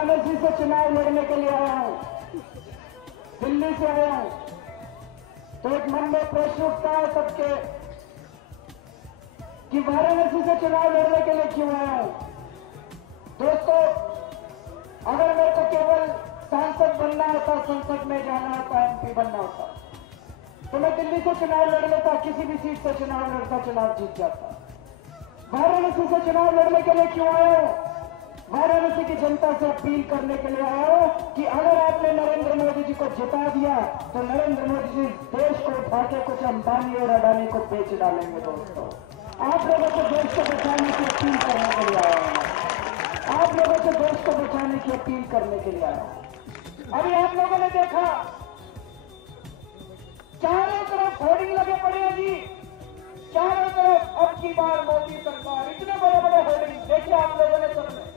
वाराणसी से चुनाव लड़ने के लिए आया हूं, दिल्ली से आया हूं, तो एक मन में प्रश्न उठता है सबके कि वाराणसी से चुनाव लड़ने के लिए क्यों आया हूं। दोस्तों, अगर मेरे को केवल सांसद बनना होता, संसद में जाना होता, एमपी बनना होता, तो मैं दिल्ली से चुनाव लड़ लेता, किसी भी सीट से चुनाव लड़ता, चुनाव जीत जाता। वाराणसी से चुनाव लड़ने के लिए क्यों आया हूं? वाराणसी की जनता से अपील करने के लिए आया हूं कि अगर आपने नरेंद्र मोदी जी को जिता दिया तो नरेंद्र मोदी जी देश को उठा के कुछ अंबानी और अडानी को बेच डालेंगे। दोस्तों, आप लोगों को देश को बचाने की अपील करने के लिए आया हूं, आप लोगों से देश को बचाने की अपील करने के लिए आया हूं। अभी आप लोगों ने देखा चारों तरफ होर्डिंग लगे पड़े हैं जी, चारों तरफ अब की बार मोदी सरकार, इतने बड़े बड़े होर्डिंग देखिए आप लोगों ने सबने।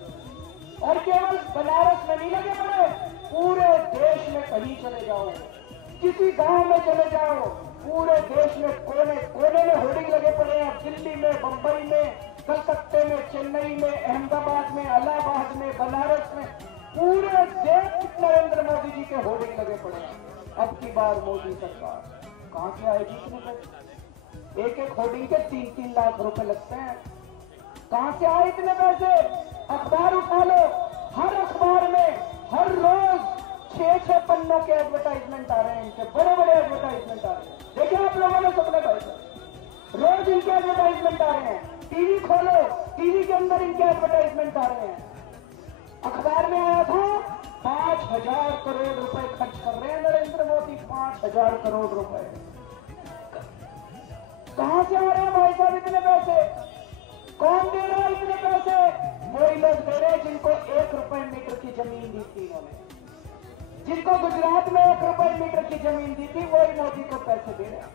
और केवल बनारस में नहीं लगे पड़े, पूरे देश में कहीं चले जाओ, किसी गांव में चले जाओ, पूरे देश में कोने कोने में होर्डिंग लगे पड़े हैं। दिल्ली में, बंबई में, कलकत्ते में, चेन्नई में, अहमदाबाद में, इलाहाबाद में, बनारस में, पूरे देश नरेंद्र मोदी जी के होर्डिंग लगे पड़े हैं। अब की बार मोदी सरकार कहां से आएगी इतने पैसे? एक एक होर्डिंग के 3-3 लाख रुपए लगते हैं। कहां से आए इतने पैसे? अखबार उठा लो, हर अखबार में हर रोज 6-6 पन्नों के एडवर्टाइजमेंट आ रहे हैं, इनके बड़े बड़े एडवर्टाइजमेंट आ रहे हैं। देखिए आप लोगों ने सबने भाई, रोज इनके एडवर्टाइजमेंट आ रहे हैं। टीवी खोलो, टीवी के अंदर इनके एडवर्टाइजमेंट आ रहे हैं। अखबार में आया था 5,000 करोड़ रुपए खर्च कर रहे हैं नरेंद्र मोदी, 5,000 करोड़ रुपए। कहां से आ रहे हैं भाई साहब इतने पैसे? कौन दे रहा है इतने पैसे? वही लोग दे रहे हैं जिनको 1 रुपए मीटर की जमीन दी थी इन्होंने, जिनको गुजरात में 1 रुपए मीटर की जमीन दी थी, वही मोदी को पैसे दे रहे हैं।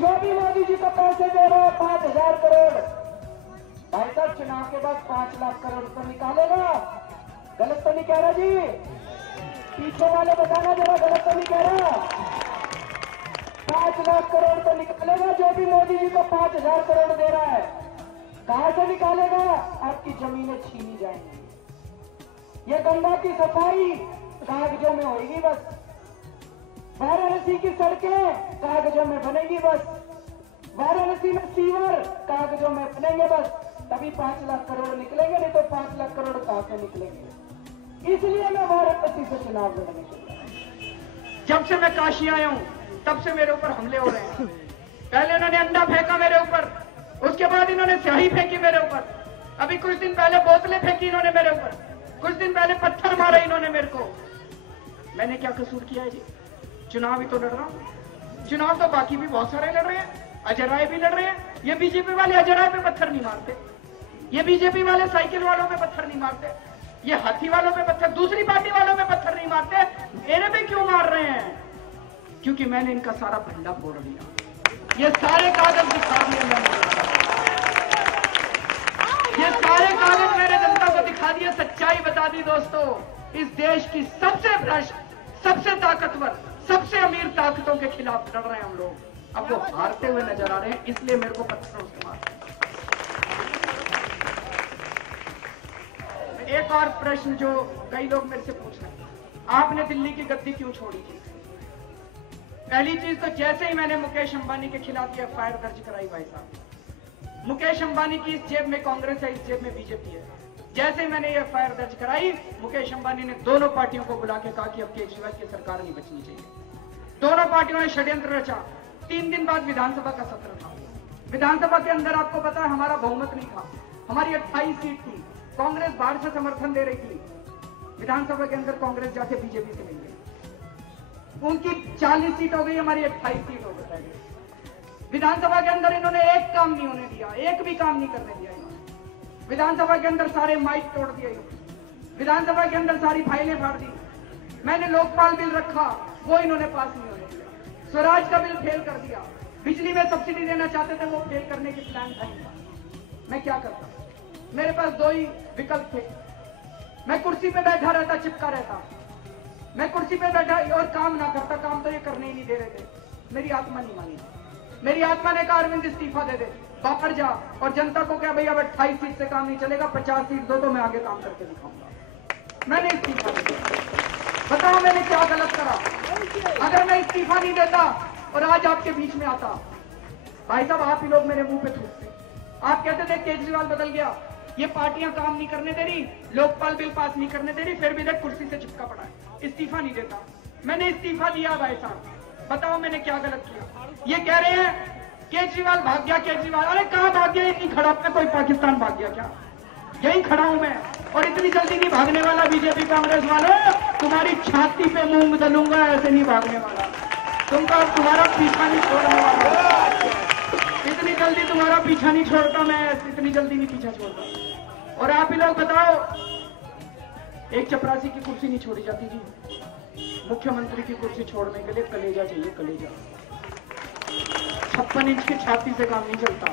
जो भी मोदी जी को पैसे दे रहा है 5,000 करोड़, भाई साहब चुनाव के बाद 5 लाख करोड़ तो निकालेगा। गलत तो नहीं कह रहा जी? पीछे वाले बताना जरा, गलत तो नहीं कह रहा? 5 लाख करोड़ तो निकालेगा जो भी मोदी जी को 5,000 करोड़ दे रहा है। कहां से निकालेगा? आपकी जमीनें छीनी जाएंगी। ये गंगा की सफाई कागजों में होगी बस, वाराणसी की सड़कें कागजों में बनेगी बस, वाराणसी में सीवर कागजों में बनेंगे बस, तभी 5 लाख करोड़ निकलेंगे, नहीं तो 5 लाख करोड़ कहां से निकलेंगे। इसलिए मैं वाराणसी से चुनाव लड़ने के लिए, जब से मैं काशी आया हूं तब से मेरे ऊपर हमले हो रहे हैं। पहले इन्होंने अंडा फेंका मेरे ऊपर, उसके बाद इन्होंने स्याही फेंकी मेरे ऊपर, अभी कुछ दिन पहले बोतलें फेंकी इन्होंने मेरे ऊपर, कुछ दिन पहले पत्थर मारे इन्होंने मेरे को। मैंने क्या कसूर किया है जी? चुनाव ही तो लड़ रहा हूं। चुनाव तो बाकी भी बहुत सारे लड़ रहे हैं, अजय राय भी लड़ रहे हैं। ये बीजेपी वाले अजय राय पे पत्थर नहीं मारते, ये बीजेपी वाले साइकिल वालों पे पत्थर नहीं मारते, ये हाथी वालों पे पत्थर, दूसरी पार्टी वालों पे पत्थर नहीं मारते। मेरे पे क्यों मार रहे हैं? क्योंकि मैंने इनका सारा भंडा फोड़ दिया, ये सारे कागज दिखा दिए मैंने, ये सारे कागज मैंने जनता को दिखा दिए, सच्चाई बता दी। दोस्तों, इस देश की सबसे भ्रष्ट, सबसे ताकतवर, सबसे अमीर ताकतों के खिलाफ लड़ रहे हैं हम लोग। अब वो हारते हुए नजर आ रहे हैं, इसलिए मेरे को पत्थरों से मारते हैं। एक और प्रश्न जो कई लोग मेरे से पूछ रहे हैं, आपने दिल्ली की गद्दी क्यों छोड़ी थी? पहली चीज तो जैसे ही मैंने मुकेश अंबानी के खिलाफ ये एफआईआर दर्ज कराई, भाई साहब, मुकेश अंबानी की इस जेब में कांग्रेस है, इस जेब में बीजेपी है। जैसे ही मैंने ये एफआईआर दर्ज कराई, मुकेश अंबानी ने दोनों पार्टियों को बुला के कहा कि अब केजरीवाल की सरकार नहीं बचनी चाहिए। दोनों पार्टियों ने षड्यंत्र रचा। 3 दिन बाद विधानसभा का सत्र था। विधानसभा के अंदर आपको पता है हमारा बहुमत नहीं था, हमारी 28 सीट थी, कांग्रेस बाहर से समर्थन दे रही थी। विधानसभा के अंदर कांग्रेस जाके बीजेपी से मिल गई, उनकी 40 सीट हो गई, हमारी 28 सीट हो गई। विधानसभा के अंदर इन्होंने एक काम नहीं होने दिया, एक भी काम नहीं करने दिया इन्होंने। विधानसभा के अंदर सारे माइक तोड़ दिए, विधानसभा के अंदर सारी फाइलें फाड़ दी। मैंने लोकपाल बिल रखा, वो इन्होंने पास नहीं होने दिया। स्वराज का बिल फेल कर दिया, बिजली में सब्सिडी देना चाहते थे, वो फेल करने की प्लान था इनका। मैं क्या करता? मेरे पास 2 ही विकल्प थे। मैं कुर्सी पे बैठा रहता, चिपका रहता, मैं कुर्सी पे बैठा और काम ना करता। काम तो ये करने ही नहीं दे रहे थे, मेरी आत्मा नहीं मानी। मेरी आत्मा ने कहा अरविंद इस्तीफा दे दे, बाहर जा और जनता को क्या, भैया अब 28 सीट से काम नहीं चलेगा, 50 सीट दो तो मैं आगे काम करके दिखाऊंगा। मैंने इस्तीफा दिया। बताओ मैंने क्या गलत करा? अगर मैं इस्तीफा नहीं देता और आज आपके बीच में आता, भाई साहब आप ही लोग मेरे मुंह पे थूकते। आप कहते थे केजरीवाल बदल गया, ये पार्टियां काम नहीं करने दे रही, लोकपाल बिल पास नहीं करने दे रही, फिर भी देख कुर्सी से चिपका पड़ा है, इस्तीफा नहीं देता। मैंने इस्तीफा दिया भाई साहब। बताओ मैंने क्या गलत किया? ये कह रहे हैं केजरीवाल भाग गया, केजरीवाल। अरे कहां भाग गया? इतनी खड़ा मैं कोई पाकिस्तान भाग गया क्या? यही खड़ा हूं मैं, और इतनी जल्दी नहीं भागने वाला। बीजेपी कांग्रेस वालों, तुम्हारी छाती पे मूंग दलूंगा, ऐसे नहीं भागने वाला। तुम्हारा पीछा नहीं छोड़ने वाला। इतनी जल्दी तुम्हारा पीछा नहीं छोड़ता मैं, इतनी जल्दी नहीं पीछा छोड़ता। और आप ही लोग बताओ, एक चपरासी की कुर्सी नहीं छोड़ी जाती जी। मुख्यमंत्री की कुर्सी छोड़ने के लिए कलेजा चाहिए, कलेजा। 56 इंच की छाती से काम नहीं चलता,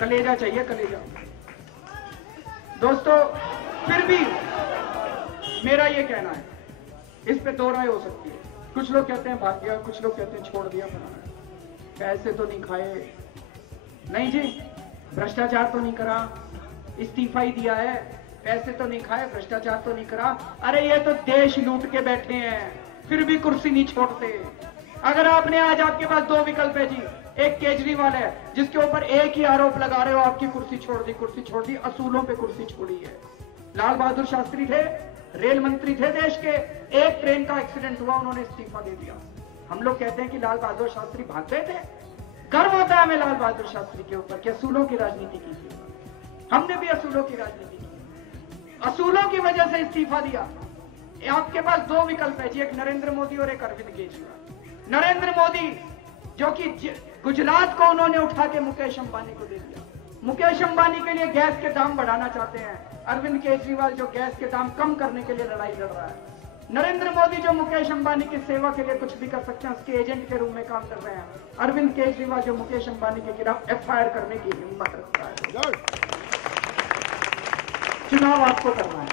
कलेजा चाहिए, कलेजा। दोस्तों फिर भी मेरा ये कहना है, इस पे दो राय हो सकती है। कुछ लोग कहते हैं भाग गया, कुछ लोग कहते हैं छोड़ दिया, पैसे तो नहीं खाए, नहीं जी, भ्रष्टाचार तो नहीं करा, इस्तीफा ही दिया है, पैसे तो नहीं खाए, भ्रष्टाचार तो नहीं करा। अरे ये तो देश लूट के बैठे हैं, फिर भी कुर्सी नहीं छोड़ते। अगर आपने आज, आपके पास दो विकल्प है जी, एक केजरीवाल है जिसके ऊपर एक ही आरोप लगा रहे हो, आपकी कुर्सी छोड़ दी, कुर्सी छोड़ दी, असूलों पे कुर्सी छोड़ी है। लाल बहादुर शास्त्री थे, रेल मंत्री थे देश के, एक ट्रेन का एक्सीडेंट हुआ, उन्होंने इस्तीफा दे दिया। हम लोग कहते हैं कि लाल बहादुर शास्त्री भाग गए थे। गर्व होता है हमें लाल बहादुर शास्त्री के ऊपर कि असूलों की राजनीति की थी। हमने भी असूलों की राजनीति की, असूलों की वजह से इस्तीफा दिया। आपके पास दो विकल्प है जी, एक नरेंद्र मोदी और एक अरविंद केजरीवाल। नरेंद्र मोदी जो कि गुजरात को उन्होंने उठा के मुकेश अंबानी को दे दिया, मुकेश अंबानी के लिए गैस के दाम बढ़ाना चाहते हैं। अरविंद केजरीवाल जो गैस के दाम कम करने के लिए लड़ाई लड़ रहा है। नरेंद्र मोदी जो मुकेश अंबानी की सेवा के लिए कुछ भी कर सकते हैं, उसके एजेंट के रूप में काम कर रहे हैं। अरविंद केजरीवाल जो मुकेश अंबानी के खिलाफ FIR करने की हिम्मत रखता है। चुनाव आपको करना है।